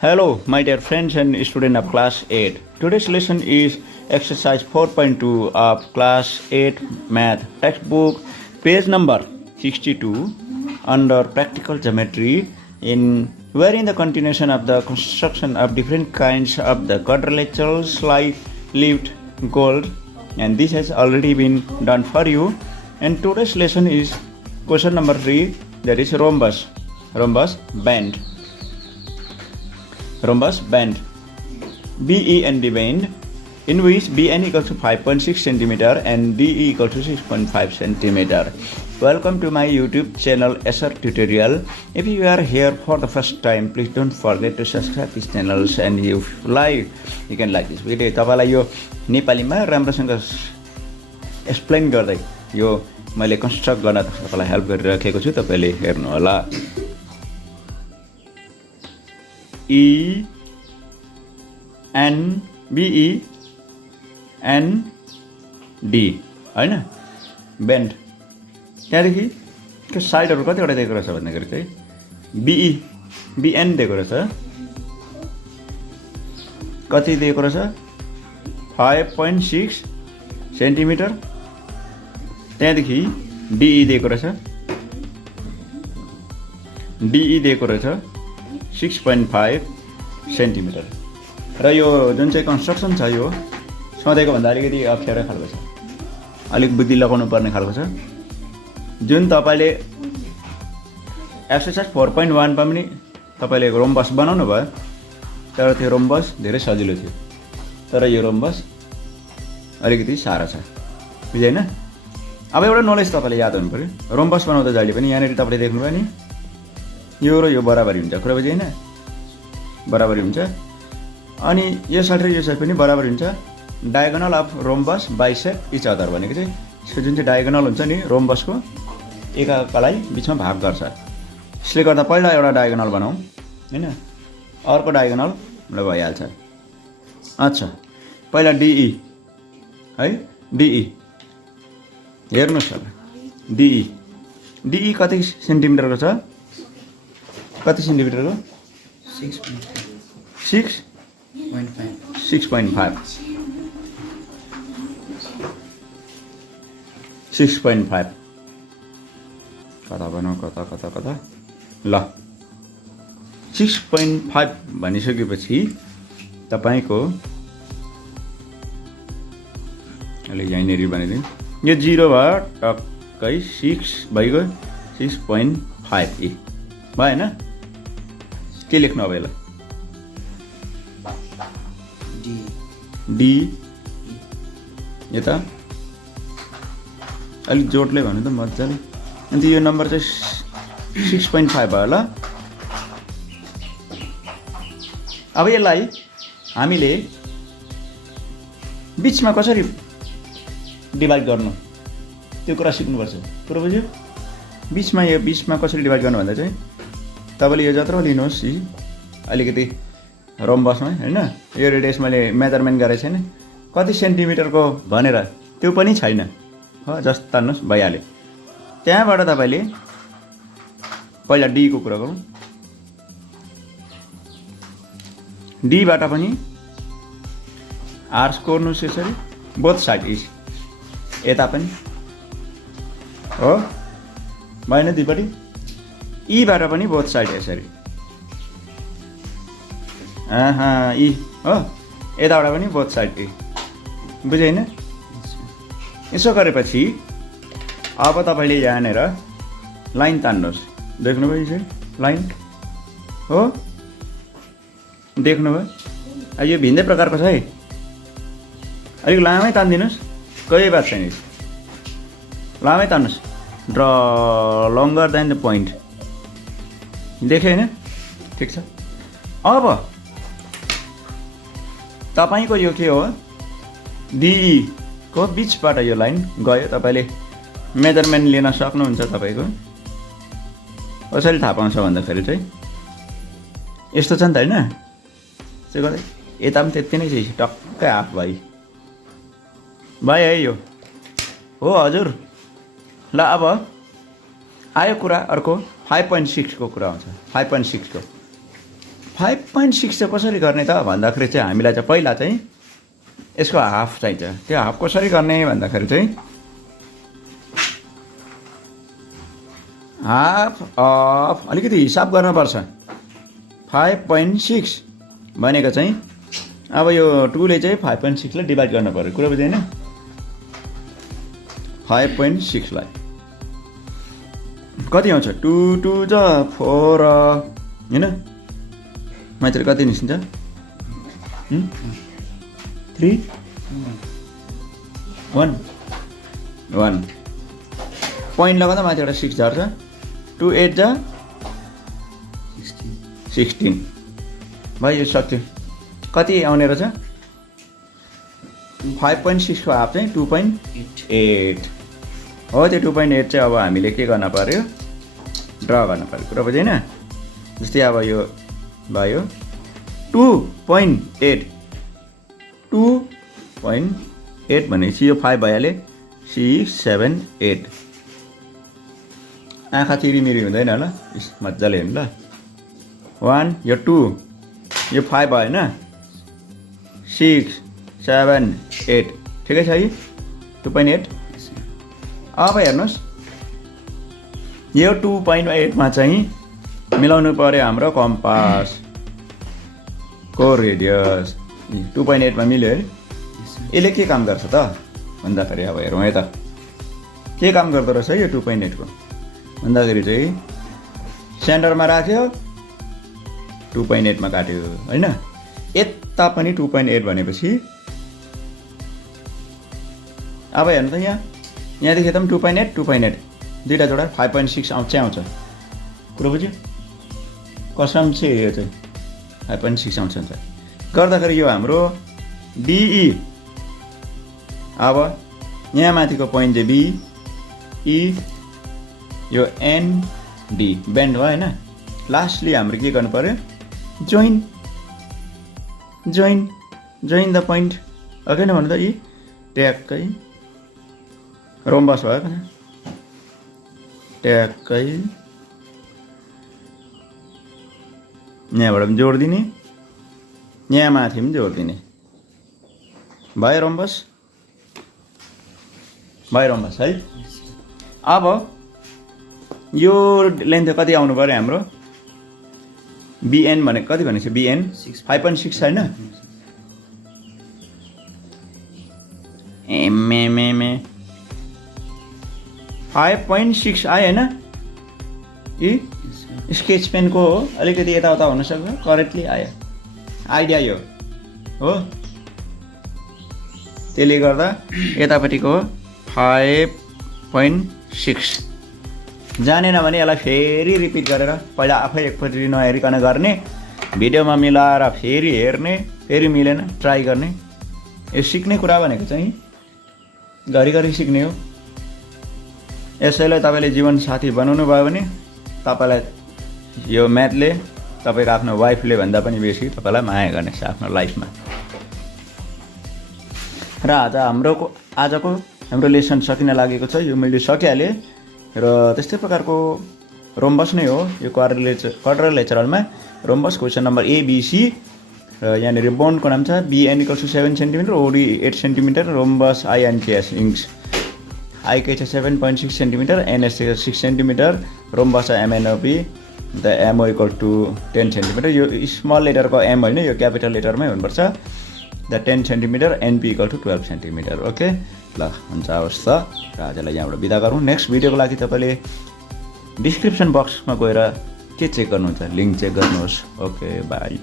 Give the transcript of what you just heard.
Hello, my dear friends and students of class 8. Today's lesson is exercise 4.2 of class 8 math textbook, page number 62, under practical geometry, in wherein the continuation of the construction of different kinds of the quadrilateral slide lived gold, and this has already been done for you. And today's lesson is question number 3, that is rhombus bend. Rhombus bend, BEND bend, in which BN equals to 5.6 cm and DE equals to 6.5 cm. Welcome to my YouTube channel ASER tutorial. If you are here for the first time, please don't forget to subscribe this channel, and if you like, you can like this video. तपाईलाई यो नेपालीमा राम्रोसँग explain गर्दै यो मैले construct गर्न तपाईलाई help गरिराखेको छु, तपाईले हेर्नु होला। BEND हैन, बेन्ड। त्यहाँदेखि त्यो साइडहरु कतिवटा दिएको रहेछ भन्दाखेरि चाहिँ BN दिएको रहेछ, कति दिएको रहेछ 5.6 सेन्टिमिटर। त्यहाँदेखि DE दिएको रहेछ 6.5 सेन्टिमिटर। र यो जुन चाहिँ कन्स्ट्रक्सन छ यो सधैँको भन्दा अलिकति अप्ठ्यारो खालको छ, अलिक बुद्धि लगाउनु पर्ने खालको छ। जुन तपाईले एक्सरसाइज 4.1 मा पनि तपाईले रोम्बस बनाउनु भयो, तर त्यो रोम्बस धेरै सजिलो थियो, तर यो रोम्बस अलिकति साह्रो छ, बुझ्यैन? अब एउटा नलेज तपाईले याद हुनु पर्यो। रोम्बस बनाउँदा जहिले पनि यहाँनिर तपाईले देख्नुभयो नि, यो र यो बराबरी हुन्छ, कुरा बुझ्यैन? बराबरी हुन्छ। अनि यो साइड र यो साइड पनि बराबरी हुन्छ। Diagonal of rhombus bicep each other भनेको चाहिँ यसको जुन चाहिँ डायगोनल हुन्छ नि रोम्बसको, एकाकालाई बिचमा भाग गर्छ। यसले गर्दा पहिला एउटा डायगोनल बनाऊ हैन, अर्को डायगोनल भइहाल्छ। अच्छा, पहिला DE है, DE हेर्नुस् अब। DE कति सेन्टिमिटरको छ? कति सेन्टिमिटरको? 6.5 कता बनाऊ, कता ल। 6.5 भनिसकेपछि तपाईको अहिले यहाँनिर बनाइदिनु, यो 0 भयो, टक्कै 6 भइगयो, 6.5 भएन? के लेख्नु अब यसलाई? D यता अलिक जोडले भन्नु त मजाले। अन्त यो नम्बर चाहिँ 6.5 भयो ल। अब यसलाई हामीले बिचमा कसरी डिभाइड गर्नु त्यो कुरा सिक्नुपर्छ, कुरा बुझ्यो? बिचमा कसरी डिभाइड गर्नु भन्दा चाहिँ तपाईले यो जत्रो लिनुहोस्, अलिकति रोम्बसमा हैन, यो रेडियस मैले मेजरमेन्ट गरेको छैन, कति सेन्टिमिटरको भनेर त्यो पनि छैन, हो जस्ट तान्नुहोस् भइहाल्यो। त्यहाँबाट तपाईले पहिला D को कुरा गरौँ। D बाट पनि आर्स कोर्नुहोस् यसरी, बोथ साइड इज, यता पनि हो भएन दुईपट्टि। E बाट पनि बोथ साइड यसरी, E हो, यताबाट पनि बोथ साइड E, बुझ्यैन? यसो गरेपछि अब तपाईले यहाँनिर लाइन तान्नुहोस्, देख्नुभयो यसरी लाइन हो, देख्नुभयो? यो भिन्दै प्रकारको छ है, अलिक लामै तान्दिनुहोस्, कोही बात छैन, लामै तान्नुहोस्। Draw longer than the point, देख्यो हैन? ठिक छ। अब तपाईको यो के हो, DE को बिचबाट यो लाइन गयो, तपाईले मेजरमेन्ट लिन सक्नुहुन्छ। तपाईको कसरी थाहा पाउँछ भन्दाखेरि चाहिँ यस्तो छ नि त हैन, चाहिँ गर्दै यता पनि त्यति नै छ, टक्कै हाफ भयो है यो हो हजुर। ल अब आयो कुरा अर्को 5.6 को कुरा आउँछ। 5.6 को 5.6 चाहिँ कसरी गर्ने त भन्दाखेरि चाहिँ हामीलाई चाहिँ पहिला चाहिँ यसको हाफ चाहिन्छ। त्यो हाफ कसरी गर्ने भन्दाखेरि चाहिँ हाफ अफ अलिकति हिसाब गर्नुपर्छ। 5.6 भनेको चाहिँ अब यो 2 ले चाहिँ 5.6 लाई डिभाइड गर्न पर्यो, कुरा बुझ्दैन? 5.6 लाई कति आउँछ? 2 2 जा 4 हैन, मात्र कति निस्किन्छ? 3 1 1 पोइन्ट लगाउँदा माथि एउटा 6 झर्छ। 2 8 जा 16 भाइ यो सक्यो। कति आउने रहेछ? 5.6 को हाफ चाहिँ 2.8 हो। त्यो 2.8 चाहिँ अब हामीले के गर्न पर्यो? ड्रा गर्न पर्यो, कुरा बुझेन? जस्तै अब यो भयो 2.8 भनेपछि यो 5 भइहाल्यो। 6 7 8 आँखा चिरिमिरी हुँदैन ल, मजाले हेर्नु ल। 1 यो 2 यो 5 भयो हैन, 6 7 8 ठिकै छ है 2.8। अब हेर्नुहोस् यो 2.8 मा चाहिँ मिलाउनु पर्यो हाम्रो कम्पास को रेडियस। 2.8 मा मिल्यो है। यसले के काम गर्छ त भन्दाखेरि अब हेरौँ है त के काम गर्दो रहेछ यो 2.8 को भन्दाखेरि चाहिँ सेन्टरमा राख्यो 2.8 मा काट्यो हैन। यता पनि 2.8 भनेपछि अब हेर्नु त यहाँदेखि त 2.8 दुईटा जोडा 5.6 आउँछ, कुरा बुझ्यो? कसम चाहिँ यो चाहिँ 5.6 आउँछ गर्दाखेरि यो हाम्रो डिई। अब यहाँ माथिको पोइन्ट चाहिँ बी ई, यो एनडी बेन्ड भयो हैन। लास्टली हाम्रो के गर्नु पर्यो? Join the point. ओके न भन्नु त यी ट्याक्कै रोम्बस भयो भने ट्याक्कै यहाँबाट पनि जोड दिने, यहाँ माथि पनि जोड दिने। भयो रोम्बस है। अब यो लेन्थ कति आउनु पर्यो हाम्रो? बिएन भने कति भनेको? बिएन 5.6 छैन? एमएमएमए 5.6 आयो हैन? यी स्केच पेनको हो, अलिकति यताउता हुन सक्छ, करेक्टली आयो। आइडिया यो हो, त्यसले गर्दा यतापट्टिको 5.6 जानेन भने यसलाई फेरि रिपिट गरेर पहिला आफै एकपट्टि नहेरिकन गर्ने, भिडियोमा मिलाएर फेरि हेर्ने, फेरि मिलेन ट्राई गर्ने। यो सिक्ने कुरा भनेको चाहिँ घरिघरि सिक्ने हो। यसैलाई तपाईँले जीवन साथी बनाउनु भयो भने तपाईँलाई यो म्याथले तपाईँको आफ्नो वाइफले भन्दा पनि बेसी तपाईँलाई माया गर्नेछ आफ्नो लाइफमा। र आजको हाम्रो लेसन सकिन लागेको छ, यो मैले सकिहालेँ। र त्यस्तै प्रकारको रोम्बस नै हो यो क्वाड्रिलेटरलमा। रोम्बस क्वेसन नम्बर एबिसी र यहाँनिर बोन्डको नाम छ BN = 7 centimetre, OD 8 centimetre, rhombus INKS इङ्क्स आइके छ 7.6 centimetre, NS 6 centimetre, rhombus MNOP the MO = 10 centimetre. यो स्मल लेटरको एम होइन, यो क्यापिटल लेटरमै हुनुपर्छ। The 10 centimetre, NP = 12 centimetre. Okay ल, हुन्छ हवस् त। र आजलाई यहाँबाट बिदा गरौँ। नेक्स्ट भिडियोको लागि तपाईँले डिस्क्रिप्सन बक्समा गएर के चेक गर्नुहुन्छ? लिङ्क चेक गर्नुहोस्। Okay by.